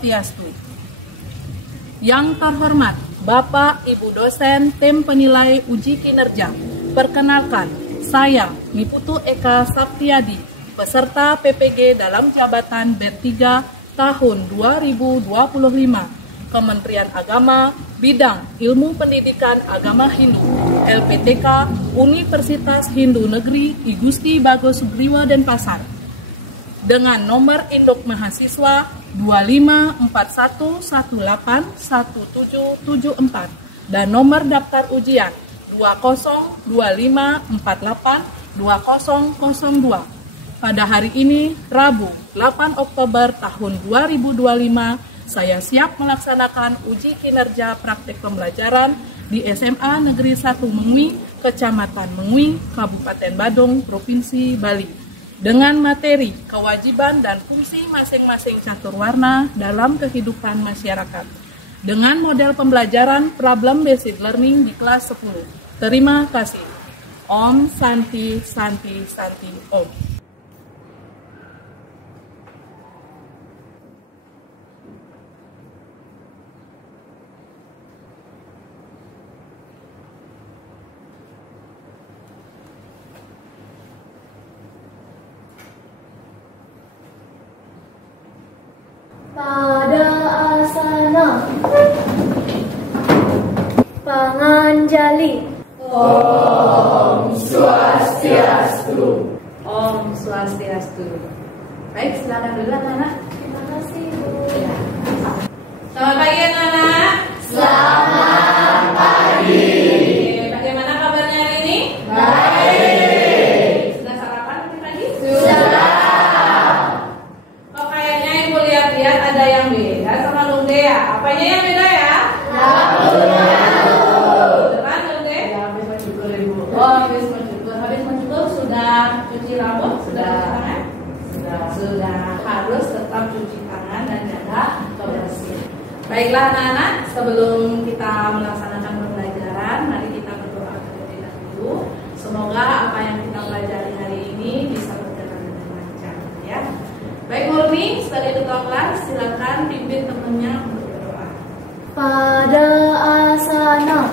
Swastiastu. Yang terhormat Bapak Ibu dosen tim penilai uji kinerja, perkenalkan, saya Niputu Eka Saptiadi, peserta PPG dalam jabatan B3 tahun 2025, Kementerian Agama, Bidang Ilmu Pendidikan Agama Hindu, LPTK, Universitas Hindu Negeri I Gusti Bagus Sugriwa Denpasar, dengan nomor induk mahasiswa 2541181774 dan nomor daftar ujian 2025482002. Pada hari ini, Rabu, 8 Oktober tahun 2025, saya siap melaksanakan uji kinerja praktik pembelajaran di SMA Negeri 1 Mengwi, Kecamatan Mengwi, Kabupaten Badung, Provinsi Bali, dengan materi kewajiban dan fungsi masing-masing catur warna dalam kehidupan masyarakat, dengan model pembelajaran problem based learning di kelas 10. Terima kasih. Om Santi Santi Santi Om. Pada asana panganjali. Om Swastiastu. Om Swastiastu. Baik, silakan dulu anak-anak. Terima kasih, Bu. Ya. Selamat pagi anak-anak. Selamat pagi. Bagaimana kabarnya hari ini? Baik. Sudah sarapan tadi pagi? Sudah. Kok kayaknya ibu lihat-lihat ada yang beda sama Lunde ya? Apanya yang beda ya? Lampunya. Beneran Lunde? Ya, habis mencukur ibu. Oh, habis mencukur. Habis mencukur sudah cuci rambut? Sudah cuci tangan? Sudah. Harus tetap cuci tangan dan jaga kebersihan. Baiklah anak-anak, sebelum kita melaksanakan pembelajaran, mari kita berdoa terlebih dahulu. Semoga apa yang kita pelajari hari ini bisa berjalan dengan lancar, ya. Baik Murni, sebagai ketua kelas, silakan pimpin temannya untuk berdoa. Pada asana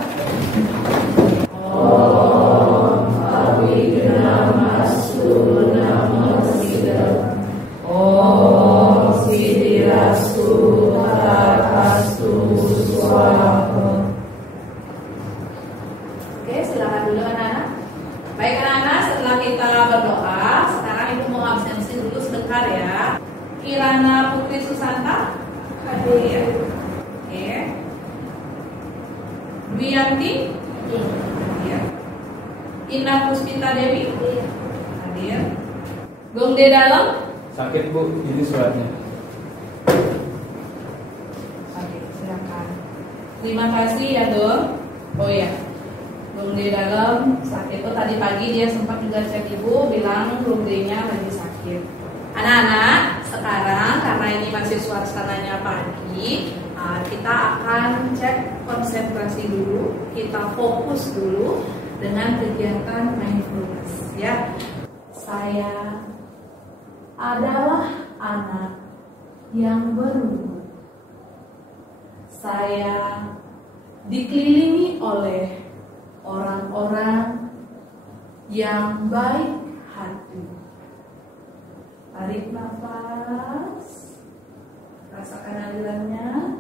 Om Abhidhammastu Namasida. Om Siddhirastu Tatastu Swaha. Oke, silakan dulu anak-anak. Baik anak-anak, setelah kita berdoa, sekarang ibu mau absensi dulu sebentar ya. Kirana Putri Susanta hadir. Oke. Dwiyanti hadir. Inah Puspita Dewi hadir. Gongde Dalam. Sakit Bu, ini suratnya. Oke, silakan. Terima kasih ya Dong. Oh ya, Gongde Dalam sakit itu tadi pagi dia sempat juga cek ibu bilang Gongde-nya lagi sakit. Anak-anak, sekarang karena ini masih suasananya pagi, kita akan cek konsentrasi dulu, kita fokus dulu dengan kegiatan mindfulness ya. Saya adalah anak yang beruntung. Saya dikelilingi oleh orang-orang yang baik hati. Tarik nafas, rasakan alirannya,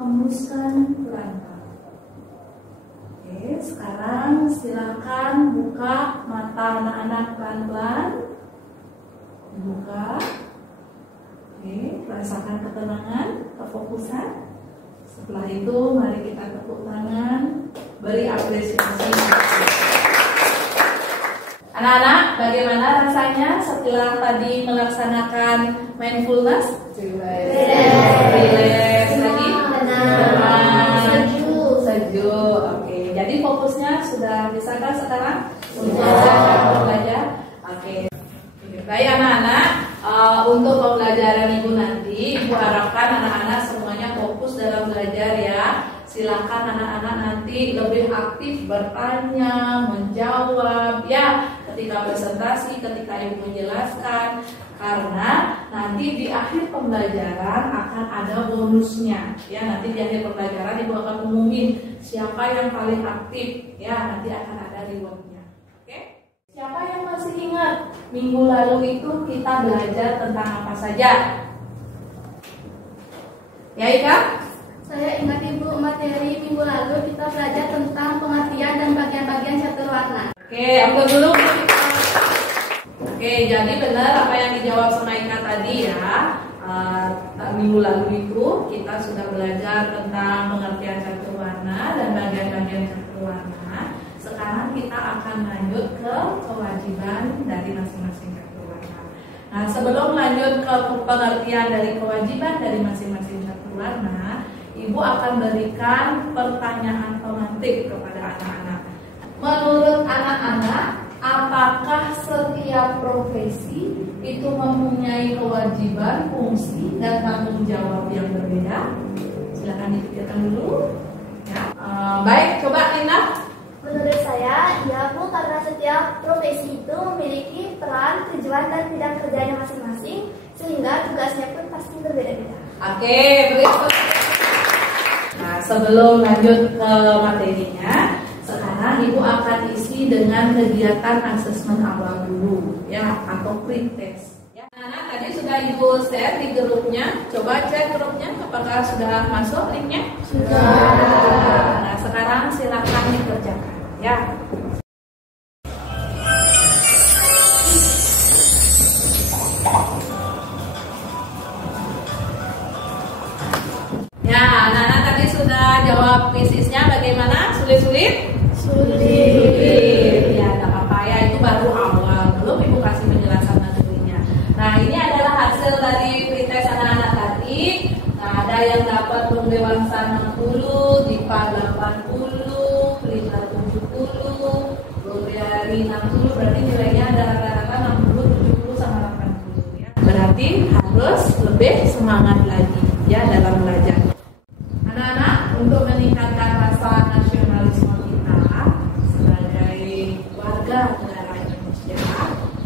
hembuskan pelan-pelan. Oke, sekarang silakan buka mata anak-anak pelan-pelan. Buka. Oke, rasakan ketenangan, kefokusan. Setelah itu mari kita tepuk tangan, beri apresiasi. Anak-anak, bagaimana rasanya setelah tadi melaksanakan mindfulness? Relax lagi? Sejuk. Oke, jadi fokusnya sudah bisakah sekarang? Sudah belajar? Oke. Baik anak-anak, untuk pembelajaran ibu nanti, ibu harapkan anak-anak semuanya fokus dalam belajar ya. Silakan anak-anak nanti lebih aktif bertanya, menjawab ya. Ketika presentasi, ketika ibu menjelaskan, Karena nanti di akhir pembelajaran akan ada bonusnya. Ya, nanti di akhir pembelajaran Ibu akan umumin siapa yang paling aktif. Ya, nanti akan ada rewardnya. Oke? Siapa yang masih ingat minggu lalu itu kita belajar tentang apa saja? Ya, Ika? Saya ingat Ibu, materi minggu lalu kita belajar tentang pengertian dan bagian-bagian catur warna. Oke, ambil dulu. Oke, jadi benar apa yang dijawab sama Ika tadi ya. Minggu lalu itu kita sudah belajar tentang pengertian catur warna dan bagian-bagian catur warna. Sekarang kita akan lanjut ke kewajiban dari masing-masing catur warna. Nah, sebelum lanjut ke pengertian dari kewajiban dari masing-masing catur warna, Ibu akan berikan pertanyaan pemantik kepada anak-anak. Menurut anak-anak, apakah setiap profesi itu mempunyai kewajiban, fungsi, dan tanggung jawab yang berbeda? Silakan dipikirkan dulu. Ya. Baik, coba Lina. Menurut saya, iya Bu, karena setiap profesi itu memiliki peran, tujuan, dan bidang kerjanya masing-masing, sehingga tugasnya pun pasti berbeda-beda. Oke, berikut. Nah, sebelum lanjut ke materinya, sekarang Ibu akan isi dengan kegiatan asesmen awal dulu, ya, atau pretest. Ya, anak tadi sudah Ibu share di grupnya. Coba cek grupnya, apakah sudah masuk linknya? Sudah. Nah, sekarang silakan dikerjakan, ya. Ya, anak-anak tadi sudah jawab kuisisnya bagaimana? Sulit-sulit? Sulit. Ya, nggak apa-apa ya, itu baru awal. Belum Ibu kasih penjelasan materinya. Nah, ini adalah hasil dari pretest anak-anak tadi. Nah, ada yang dapat Bung Dewangsa 60, Dipa 80, Prita 70, Bung Riari 60, berarti nilainya ada rata-rata 60, 70, sama 80 ya. Berarti harus lebih semangat lagi ya dalam belajar. Anak-anak, untuk meningkatkan rasa nasionalisme kita sebagai warga negara Indonesia,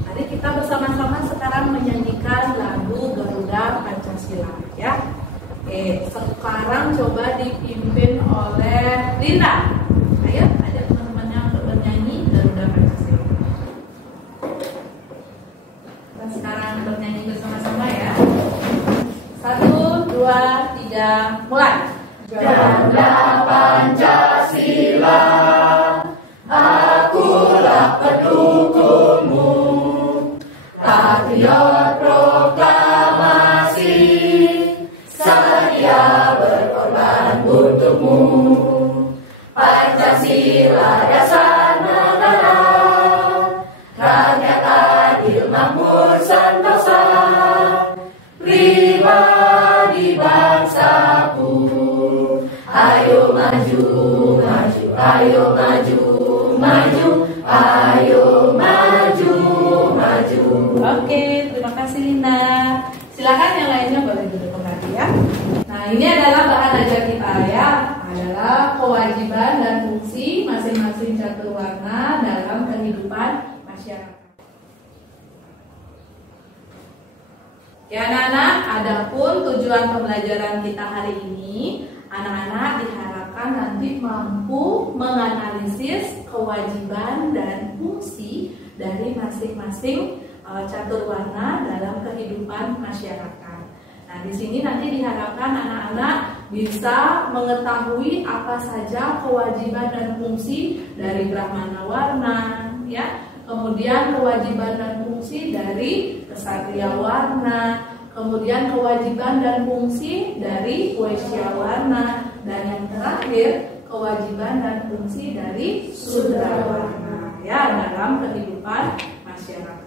mari kita bersama-sama sekarang menyanyikan lagu Garuda Pancasila ya. Sekarang coba dipimpin oleh Linda. Ayo, ajak teman-temannya untuk bernyanyi Garuda Pancasila. Kita sekarang bernyanyi bersama-sama ya. 1, 2, 3, mulai. Garuda Pancasila, akulah pendukungmu, patriot proklamasi, setia berkorban untukmu. Pancasila dasar negara, rakyat adil makmur sentosa, pribadi bangsaku. Ayo maju, maju, ayo maju, maju, ayo maju, maju. Oke, terima kasih Linda. Silakan yang lainnya boleh duduk kembali ya. Nah, ini adalah bahan ajar kita ya, adalah kewajiban dan fungsi masing-masing catur warna dalam kehidupan masyarakat. Ya anak-anak, adapun tujuan pembelajaran kita hari ini, anak-anak diharapkan nanti mampu menganalisis kewajiban dan fungsi dari masing-masing catur warna dalam kehidupan masyarakat. Nah, di sini nanti diharapkan anak-anak bisa mengetahui apa saja kewajiban dan fungsi dari Brahmana warna, ya. Kemudian kewajiban dan fungsi dari Ksatria warna, kemudian kewajiban dan fungsi dari Waisya warna, dan yang terakhir kewajiban dan fungsi dari Sudra warna, ya, dalam kehidupan masyarakat.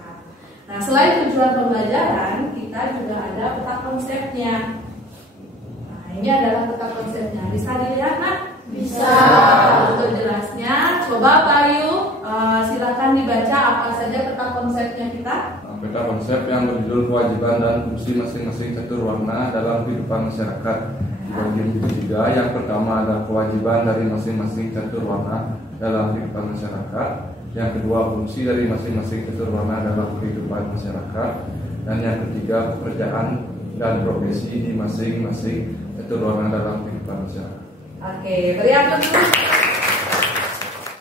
Nah, selain tujuan pembelajaran, kita juga ada peta konsepnya. Nah, ini adalah peta konsepnya. Bisa dilihat, nak? Bisa. Untuk jelasnya, coba Bayu, silakan dibaca apa saja peta konsepnya kita. Peta konsep yang berjudul kewajiban dan fungsi masing-masing catur warna dalam kehidupan masyarakat. Di bagian ketiga, yang pertama adalah kewajiban dari masing-masing catur warna dalam kehidupan masyarakat. Yang kedua, fungsi dari masing-masing catur warna dalam kehidupan masyarakat. Dan yang ketiga, pekerjaan dan profesi di masing-masing catur warna dalam kehidupan masyarakat. Oke, beri aplaus dulu.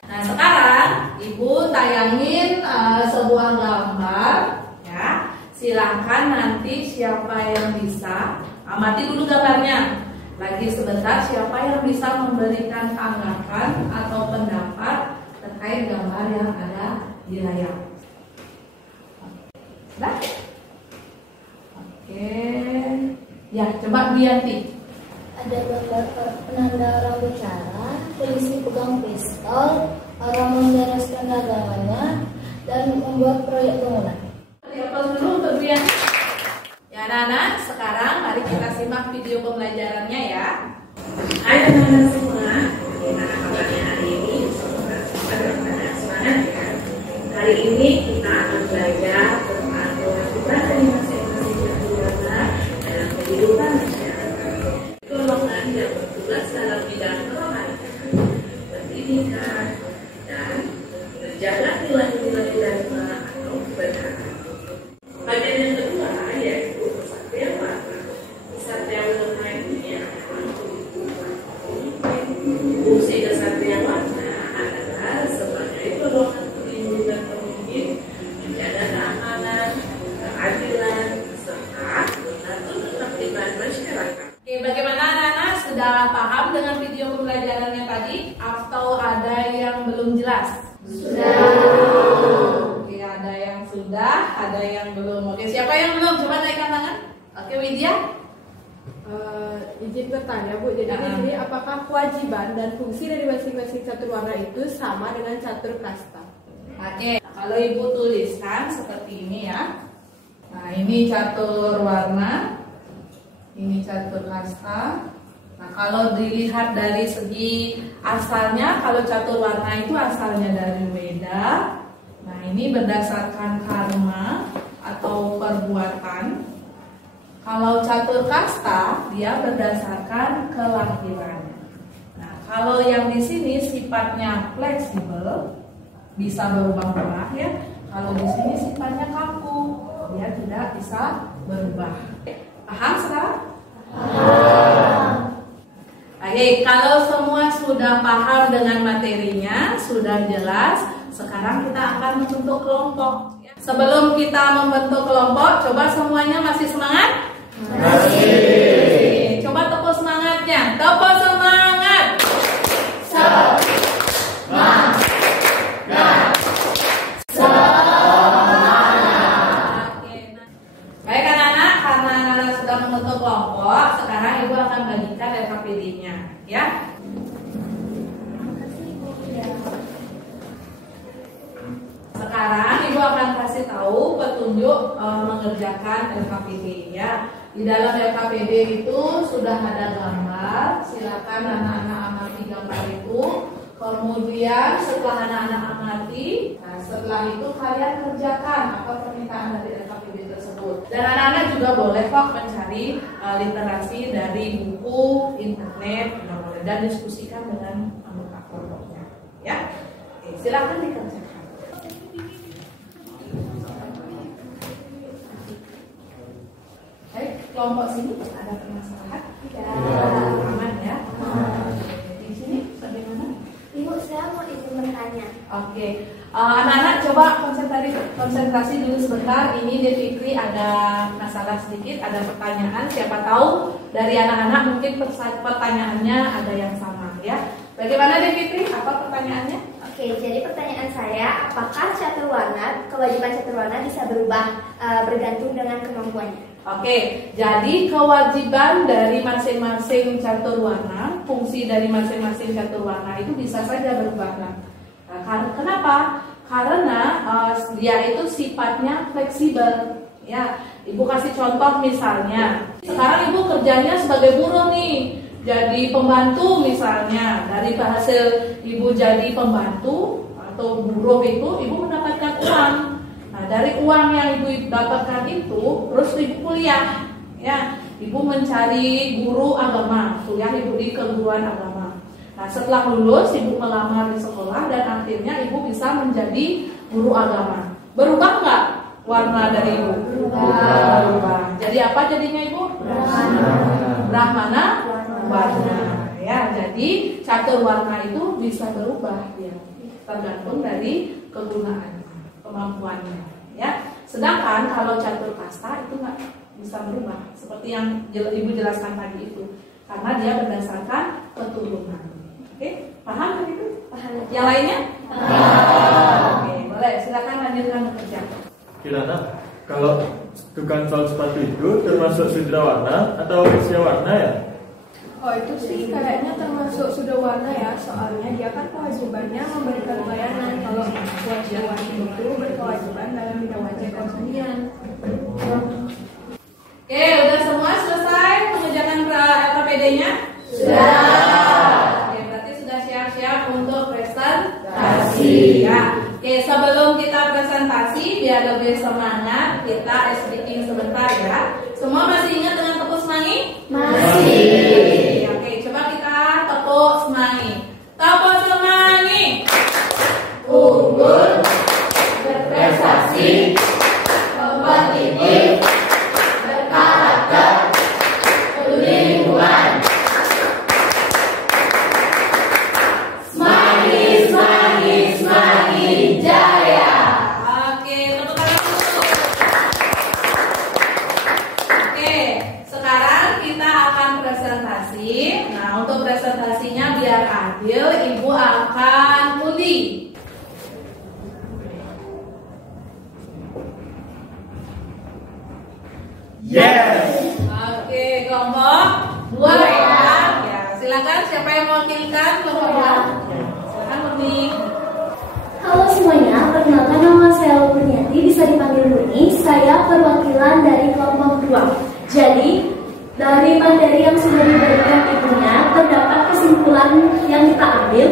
Nah, sekarang Ibu tayangin sebuah gambar ya. Silahkan nanti siapa yang bisa amati dulu gambarnya. Lagi sebentar, siapa yang bisa memberikan tanggapan atau pendapat terkait gambar yang ada di layar. Sudah? Oke. Ya, coba Bianti. Ada gambar penanda orang bicara, polisi pegang pistol, orang membereskan dagangannya, dan membuat proyek bangunan. Apa dulu untuk Bianti? Ya, anak-anak, sekarang mari kita simak video pembelajarannya ya. Hai teman-teman semua, bagaimana kabarnya hari ini? Semoga pada semangat ya. Hari ini kita akan belajar tentang kewajiban dari masing-masing catur warna dalam kehidupan masyarakat. Golongan yang bertugas dalam bidang kerohanian, pendidikan, dan menjaga nilai-nilai dharma atau kebenaran. Bagian yang kedua yaitu kesatria warna. Kesatria warna ini adalah fungsi kesatria warna adalah sebagai golongan pelindung dan pemimpin, menjaga keamanan, keadilan, serta mengatur ketertiban masyarakat. Oke, bagaimana anak-anak? Sudah paham dengan video pembelajarannya tadi? Atau ada yang belum jelas? Sudah. Oke, ada yang sudah, ada yang belum. Oke, siapa yang belum? Coba naikkan tangan. Oke, Widya. Izin bertanya Bu, jadi di sini apakah kewajiban dan fungsi dari masing-masing catur warna itu sama dengan catur kasta? Oke, kalau Ibu tuliskan seperti ini ya. Nah, ini catur warna, ini catur kasta. Nah, kalau dilihat dari segi asalnya, kalau catur warna itu asalnya dari Weda. Nah, ini berdasarkan karma atau perbuatan. Kalau catur kasta, dia berdasarkan kelahirannya. Nah, kalau yang di sini sifatnya fleksibel, bisa berubah-ubah ya. Kalau di sini sifatnya kaku, dia tidak bisa berubah. Paham sekarang? Paham. Oke, kalau semua sudah paham dengan materinya, sudah jelas, sekarang kita akan membentuk kelompok. Sebelum kita membentuk kelompok, coba semuanya masih semangat? Masih. Coba tepuk semangatnya. Tepuk semangat. Semangat. Oke. Baik anak-anak, karena anak-anak sudah membentuk kelompok, sekarang Ibu akan bagikan LKPD-nya, ya. Sekarang Ibu akan kasih tahu petunjuk mengerjakan LKPD ya. Di dalam LKPD itu sudah ada gambar. Silakan anak-anak amati gambar itu. Kemudian setelah anak-anak amati, nah setelah itu kalian kerjakan apa permintaan dari LKPD tersebut. Dan anak-anak juga boleh kok mencari literasi dari buku, internet, dan diskusikan dengan anggota kelompoknya. Ya, oke, silakan dikerjakan. Kelompok sini ada permasalahan? Aman ya? Di sini bagaimana? Ibu, saya mau izin bertanya. Oke, anak-anak coba konsentrasi dulu sebentar. Ini di Fikri ada masalah sedikit, ada pertanyaan. Siapa tahu dari anak-anak mungkin pertanyaannya ada yang sama ya. Bagaimana di Fikri? Apa pertanyaannya? Oke, jadi pertanyaan saya, apakah catur warna, kewajiban catur warna bisa berubah bergantung dengan kemampuannya? Oke, jadi kewajiban dari masing-masing catur warna, fungsi dari masing-masing catur warna itu bisa saja berubah. Kenapa? Karena dia itu sifatnya fleksibel. Ya, Ibu kasih contoh misalnya, sekarang Ibu kerjanya sebagai buruh nih, jadi pembantu misalnya. Dari hasil Ibu jadi pembantu atau buruh itu, Ibu mendapatkan uang. Nah, dari uang yang Ibu dapatkan itu, terus Ibu kuliah, ya, Ibu mencari guru agama, kuliah Ibu di keguruan agama. Nah, setelah lulus, Ibu melamar di sekolah dan akhirnya Ibu bisa menjadi guru agama. Berubah nggak warna dari Ibu? Berubah. Jadi apa jadinya Ibu? Brahmana warna. Ya, jadi catur warna itu bisa berubah ya, tergantung dari kegunaan, kemampuannya. Ya, sedangkan kalau catur kasta itu nggak bisa berubah, seperti yang Ibu jelaskan tadi itu, karena dia berdasarkan keturunan. Oke, paham kan itu? Paham. Yang lainnya? Oke, boleh silakan lanjutkan bekerja. Kirana, kalau tukang sol sepatu itu termasuk sudra warna atau usia warna ya? Oh, itu sih kayaknya termasuk sudah warna ya, soalnya dia kan kewajibannya memberikan pelayanan. Kalau kewajiban itu berkewajiban dalam bidang wajib dan hunian. Oke, udah semua selesai pengerjaan LKPD-nya? Sudah. Oke, berarti sudah siap-siap untuk presentasi. Ya. Oke, sebelum kita presentasi, biar lebih semangat, kita speaking sebentar ya. Semua masih ingat dengan tepuk semanggi? Masih. Oke, coba kita tepuk semanggi. Tepuk semanggi. Unggul, berprestasi, kompetitif, berkarakter, peduli lingkungan. Semanggi, semanggi, semanggi jaya. Oke, tepuk tangan dulu. Oke, sekarang kita akan presentasi. Nah, untuk presentasinya biar adil, Ibu akan undi. Yes. Oke, kelompok 2 ya. Ya, silakan siapa yang mewakilkan kelompok 2? Silakan Murni. Halo semuanya, perkenalkan nama saya Kurniati, bisa dipanggil Murni. Saya perwakilan dari kelompok 2. Jadi, dari materi yang sudah diberikan ibunya, terdapat kesimpulan yang kita ambil.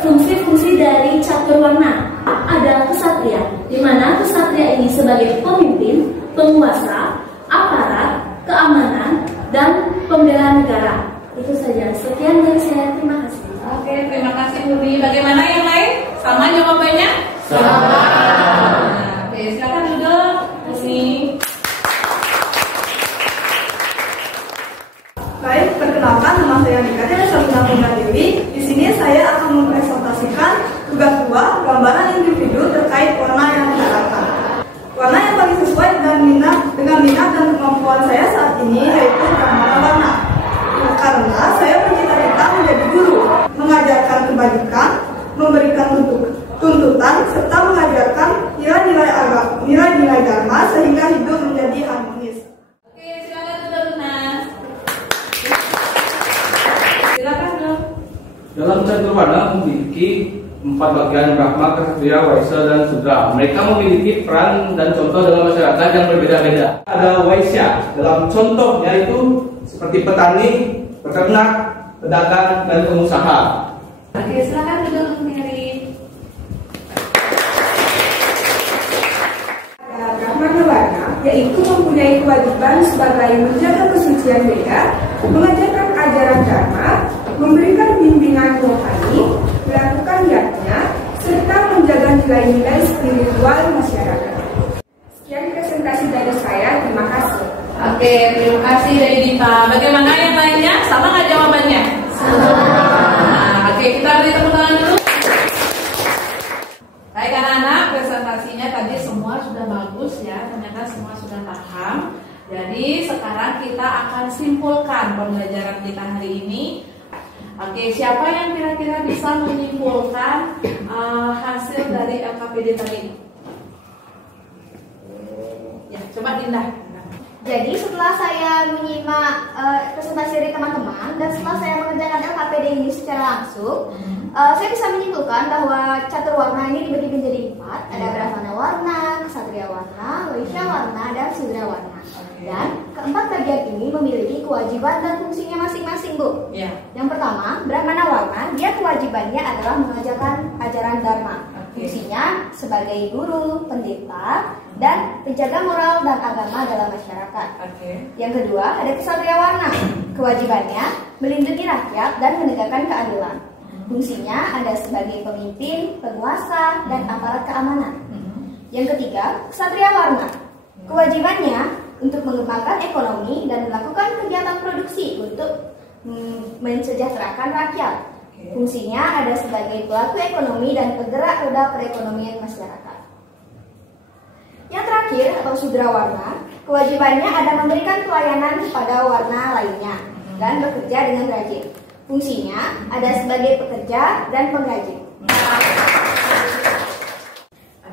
Fungsi-fungsi dari catur warna adalah kesatria, di mana kesatria ini sebagai pemimpin, penguasa, aparat, keamanan, dan pembela negara. Itu saja. Sekian dari saya. Terima kasih. Oke, terima kasih Murni. Bagaimana yang lain? Sama jawabannya? Sama. Nah, oke, silakan duduk. Murni. Baik, perkenalkan nama saya Nika Salina Dewi. Di sini saya akan mempresentasikan tugas 2 gambaran individu terkait warna yang diharapkan. Warna yang paling sesuai dengan minat dan kemampuan saya saat ini yaitu brahmana warna. Karena saya bercita-cita menjadi guru, mengajarkan kebajikan, memberikan tuntutan, serta mengajarkan nilai-nilai dharma sehingga hidup menjadi harmonis. Oke, silakan duduk Nas. Silakan duduk. Dalam catur warna memiliki 4 bagian: Brahma, Ksatria, Waisya, dan Sudra. Mereka memiliki peran dan contoh dalam masyarakat yang berbeda-beda. Ada Waisya, dalam contohnya itu seperti petani, peternak, pedagang, dan pengusaha. Oke, silakan duduk Mary. Brahmana warna yaitu mempunyai kewajiban sebagai menjaga kesucian Veda, mengajarkan ajaran dharma, memberikan bimbingan rohani, melakukan yajna, serta menjaga nilai-nilai spiritual masyarakat. Sekian presentasi dari saya, terima kasih. Oke, terima kasih Dita. Bagaimana yang lainnya? Sama nggak jawabannya? Sama. Nah, oke, kita beri tepuk tangan dulu. Baik anak-anak, presentasinya tadi semua sudah bagus ya. Ternyata semua sudah paham. Jadi sekarang kita akan simpulkan pembelajaran kita hari ini. Oke, siapa yang kira-kira bisa menyimpulkan hasil dari LKPD tadi? Ya, coba Dinda. Jadi setelah saya menyimak presentasi dari teman-teman dan setelah saya mengerjakan LKPD ini secara langsung, saya bisa menyimpulkan bahwa catur warna ini dibagi menjadi 4. Ada Brahmana warna, Ksatria warna, Waisya warna, dan Sudra warna. Dan keempat bagian ini memiliki kewajiban dan fungsinya masing-masing, Bu. Ya. Yang pertama, Brahmana warna, dia kewajibannya adalah mengajarkan ajaran dharma. Fungsinya sebagai guru, pendeta, dan penjaga moral dan agama dalam masyarakat. Yang kedua, ada Ksatria warna. Kewajibannya melindungi rakyat dan menegakkan keadilan. Fungsinya ada sebagai pemimpin, penguasa, dan aparat keamanan. Yang ketiga, Ksatria Warna. Kewajibannya untuk mengembangkan ekonomi dan melakukan kegiatan produksi untuk mensejahterakan rakyat. Fungsinya ada sebagai pelaku ekonomi dan penggerak roda perekonomian masyarakat. Yang terakhir atau Sudra Warna, kewajibannya ada memberikan pelayanan kepada warna lainnya dan bekerja dengan rajin. Fungsinya ada sebagai pekerja dan pengrajin.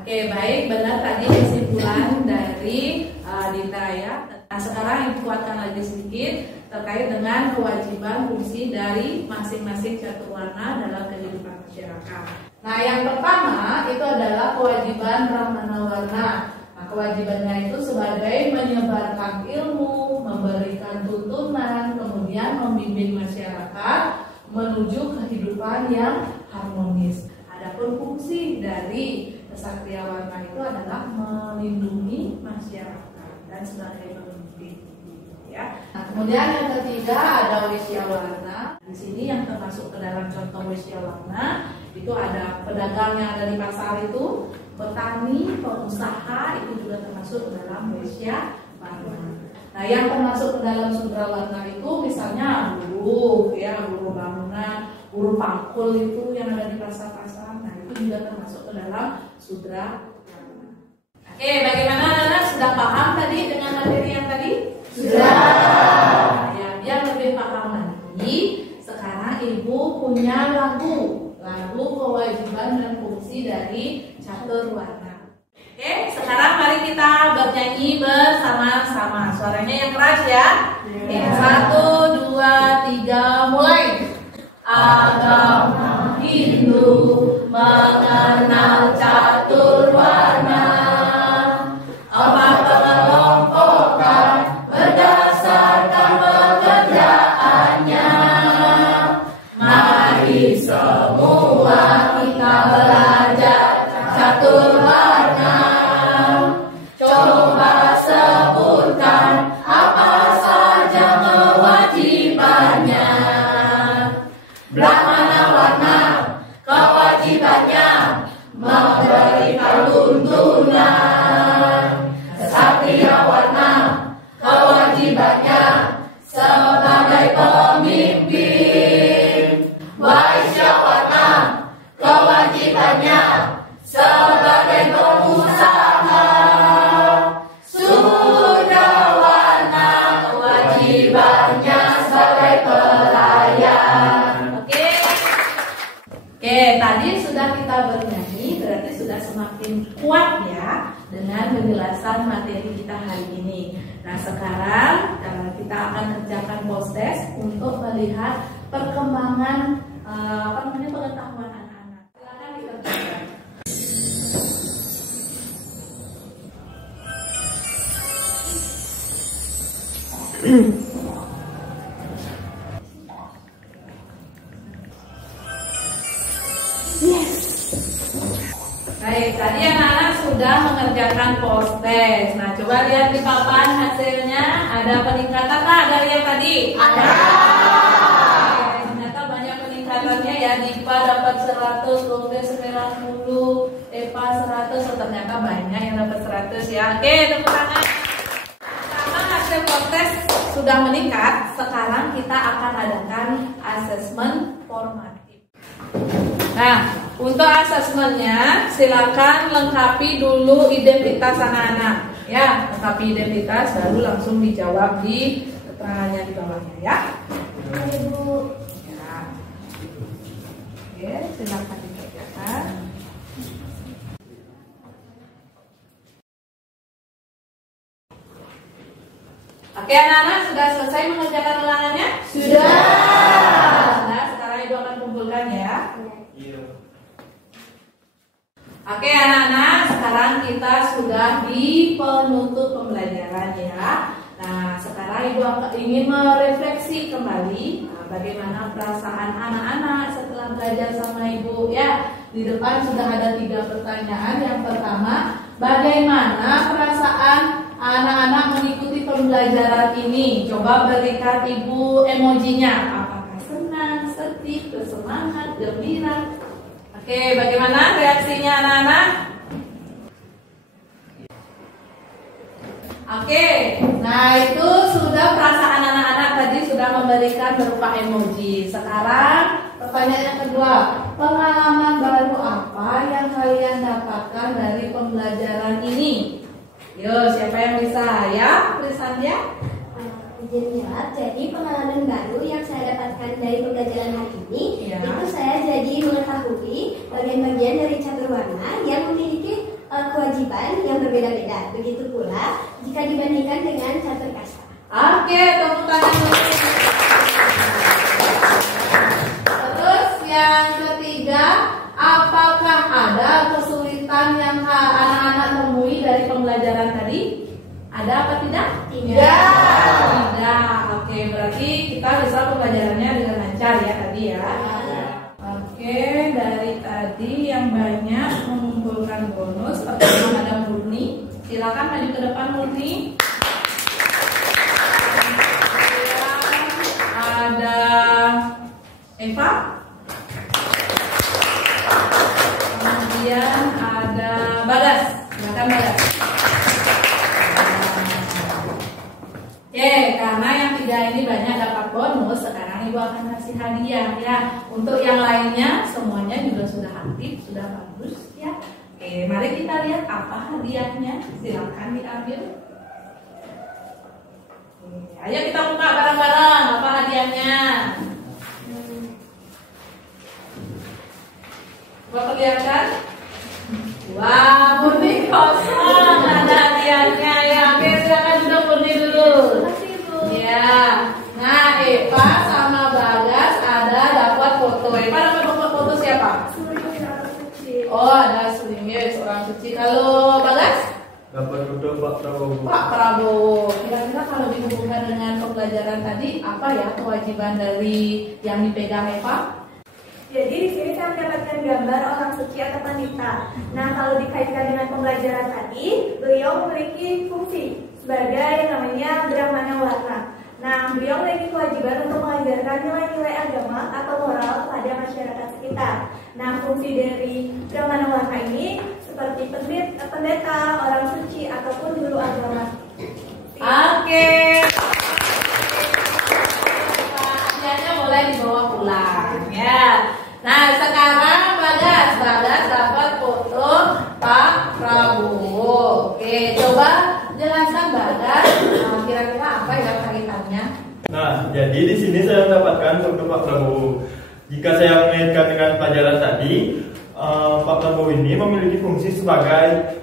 Oke, baik, benar tadi kesimpulan dari Dinda ya. Nah, sekarang dikuatkan lagi sedikit terkait dengan kewajiban fungsi dari masing-masing catur warna dalam kehidupan masyarakat. Nah, yang pertama itu adalah kewajiban Brahmana Warna. Nah, kewajibannya itu sebagai menyebarkan ilmu, memberikan tuntunan, kemudian membimbing masyarakat menuju kehidupan yang harmonis. Adapun fungsi dari Ksatria Warna itu adalah melindungi masyarakat dan sebagai pemimpin, ya. Nah, kemudian yang ketiga ada Wisya Warna. Di sini yang termasuk ke dalam contoh Wisya Warna itu ada pedagang yang ada di pasar itu, petani, pengusaha itu juga termasuk ke dalam Wisya Warna. Nah, yang termasuk ke dalam Sudra Warna itu misalnya buruh, ya, buruh bangunan, buruh pangkul itu yang ada di pasar-pasar. Nah, itu juga termasuk ke dalam Sudra Warna. Oke, bagaimana anak-anak sudah paham tadi dengan materi yang tadi? Sudah. Ya, biar lebih paham lagi, sekarang Ibu punya lagu kewajiban dan fungsi dari catur warna. Oke, sekarang mari kita bernyanyi bersama-sama. Suaranya yang keras ya. Oke, 1, 2, 3, mulai. Agama Hindu mengenal catur warna. Apa kelompokan berdasarkan pekerjaannya. Mari semua kita belajar catur warna. Coba sebutkan apa saja kewajibannya. Brahmana Warna kewajibannya memberikan tuntunan. Ksatria Warna kewajibannya sebagai pemimpin. Waisya Warna kewajibannya sebagai pengusaha. Sudra Warna kewajibannya sebagai pelayan. Oke, tadi sudah kita bernyanyi, berarti sudah semakin kuat ya dengan penjelasan materi kita hari ini. Nah, sekarang kita akan kerjakan post-test untuk melihat perkembangan pengetahuan anak-anak. Silakan dikerjakan. Baik, tadi anak-anak sudah mengerjakan post-test. Nah, coba lihat di papan hasilnya. Ada peningkatan tak dari yang tadi? Ada. Ternyata banyak peningkatannya ya. Dipa dapat 100, Lombe 90, Epa 100. Ternyata banyak yang dapat 100 ya. Oke, tepuk tangan. Karena hasil post-test sudah meningkat, sekarang kita akan adakan asesmen formatif. Nah, untuk asesmennya silakan lengkapi dulu identitas anak-anak ya, lengkapi identitas baru langsung dijawab di keterangannya di bawahnya ya. Ibu. Ya. Oke, silakan dikerjakan. Oke, anak-anak sudah selesai mengerjakan ulangannya? Sudah. Nah, sekarang Ibu akan kumpulkan ya. Oke anak-anak, sekarang kita sudah di penutup pembelajaran ya. Nah, sekarang Ibu ingin merefleksi kembali bagaimana perasaan anak-anak setelah belajar sama Ibu ya. Di depan sudah ada 3 pertanyaan. Yang pertama, bagaimana perasaan anak-anak mengikuti pembelajaran ini? Coba berikan Ibu emojinya. Apakah senang, sedih, bersemangat, gembira? Oke, bagaimana reaksinya anak-anak? Oke, nah itu sudah perasaan anak-anak tadi sudah memberikan berupa emoji. Sekarang pertanyaan yang kedua, pengalaman baru apa yang kalian dapatkan dari pembelajaran ini? Yo, siapa yang bisa? Ya, tulisannya. Jadi pengalaman baru yang saya dapatkan dari pembelajaran hari ini, itu saya jadi mengetahui bagian-bagian dari catur warna yang memiliki kewajiban yang berbeda-beda. Begitu pula jika dibandingkan dengan catur kasta. Oke, tepuk tangan dulu. Terus yang ketiga, apakah ada kesulitan yang anak-anak temui dari pembelajaran tadi? Ada apa tidak? Tidak. Oke, berarti kita bisa pembelajarannya dengan lancar ya tadi ya. Oke, dari tadi yang banyak mengumpulkan bonus. Pertama ada Murni. Silakan maju ke depan Murni. Ada Eva. Kemudian ada Bagas. Silakan Bagas. Oke, karena yang tiga ini banyak dapat bonus, sekarang Ibu akan kasih hadiah ya. Untuk yang lainnya semuanya juga sudah aktif, sudah bagus ya. Oke, mari kita lihat apa hadiahnya. Silakan diambil. Oke, ayo kita buka bareng-bareng apa hadiahnya. Coba perlihatkan. Wah, Murni kosong ada hadiahnya ya. Oke, silakan duduk Murni dulu. Ya, nah Eva sama Bagas ada dapat foto. Eva dapat foto siapa? Oh, ada Sulimir, seorang suci. Kalau Bagas? Dapat foto Pak Prabowo. Pak Prabowo. Kira-kira kalau dihubungkan dengan pembelajaran tadi, apa ya kewajiban dari yang dipegang Eva? Jadi di sini saya mendapatkan gambar orang suci atau pandita. Nah, kalau dikaitkan dengan pembelajaran tadi, beliau memiliki fungsi sebagai namanya Brahmana warna. Nah, beliau memiliki kewajiban untuk mengajarkan nilai-nilai agama atau moral kepada masyarakat sekitar. Nah, fungsi dari Brahmana warna ini seperti pendeta, orang suci ataupun guru agama. Oke. Hadiahnya boleh dibawa pulang ya. Nah, sekarang Bagas dapat foto Pak Prabowo. Oke, coba jelaskan Bagas, kira-kira apa ya kaitannya? Nah, jadi di sini saya mendapatkan foto Pak Prabowo. Jika saya mengaitkan dengan pelajaran tadi, Pak Prabowo ini memiliki fungsi sebagai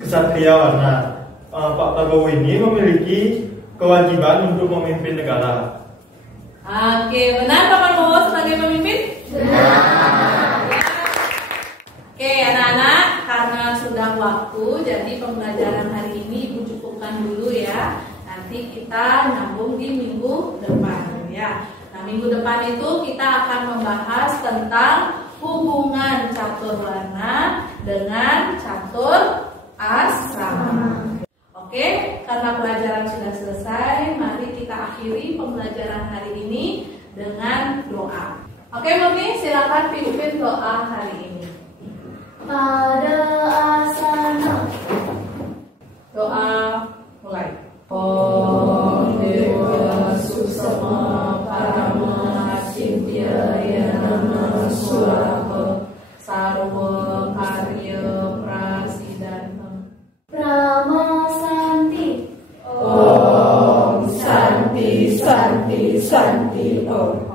kesatria warna. Pak Prabowo ini memiliki kewajiban untuk memimpin negara. Oke, benar Pak Prabowo sebagai pemimpin? Benar. Oke, anak-anak, karena sudah waktu, jadi pembelajaran hari ini Ibu cukupkan dulu ya. Nanti kita nyambung di minggu depan ya. Nah, minggu depan itu kita akan membahas tentang hubungan catur warna dengan catur asrama. Oke, karena pelajaran sudah selesai, mari kita akhiri pembelajaran hari ini dengan doa. Oke, Murni, silakan pimpin doa hari ini. Pada asana. Doa mulai. Om Dewa Susama Parama Cintya Nama Suraka Sarwa Karya Prasidana Prama Santi. Om Santi Santi Santi Om.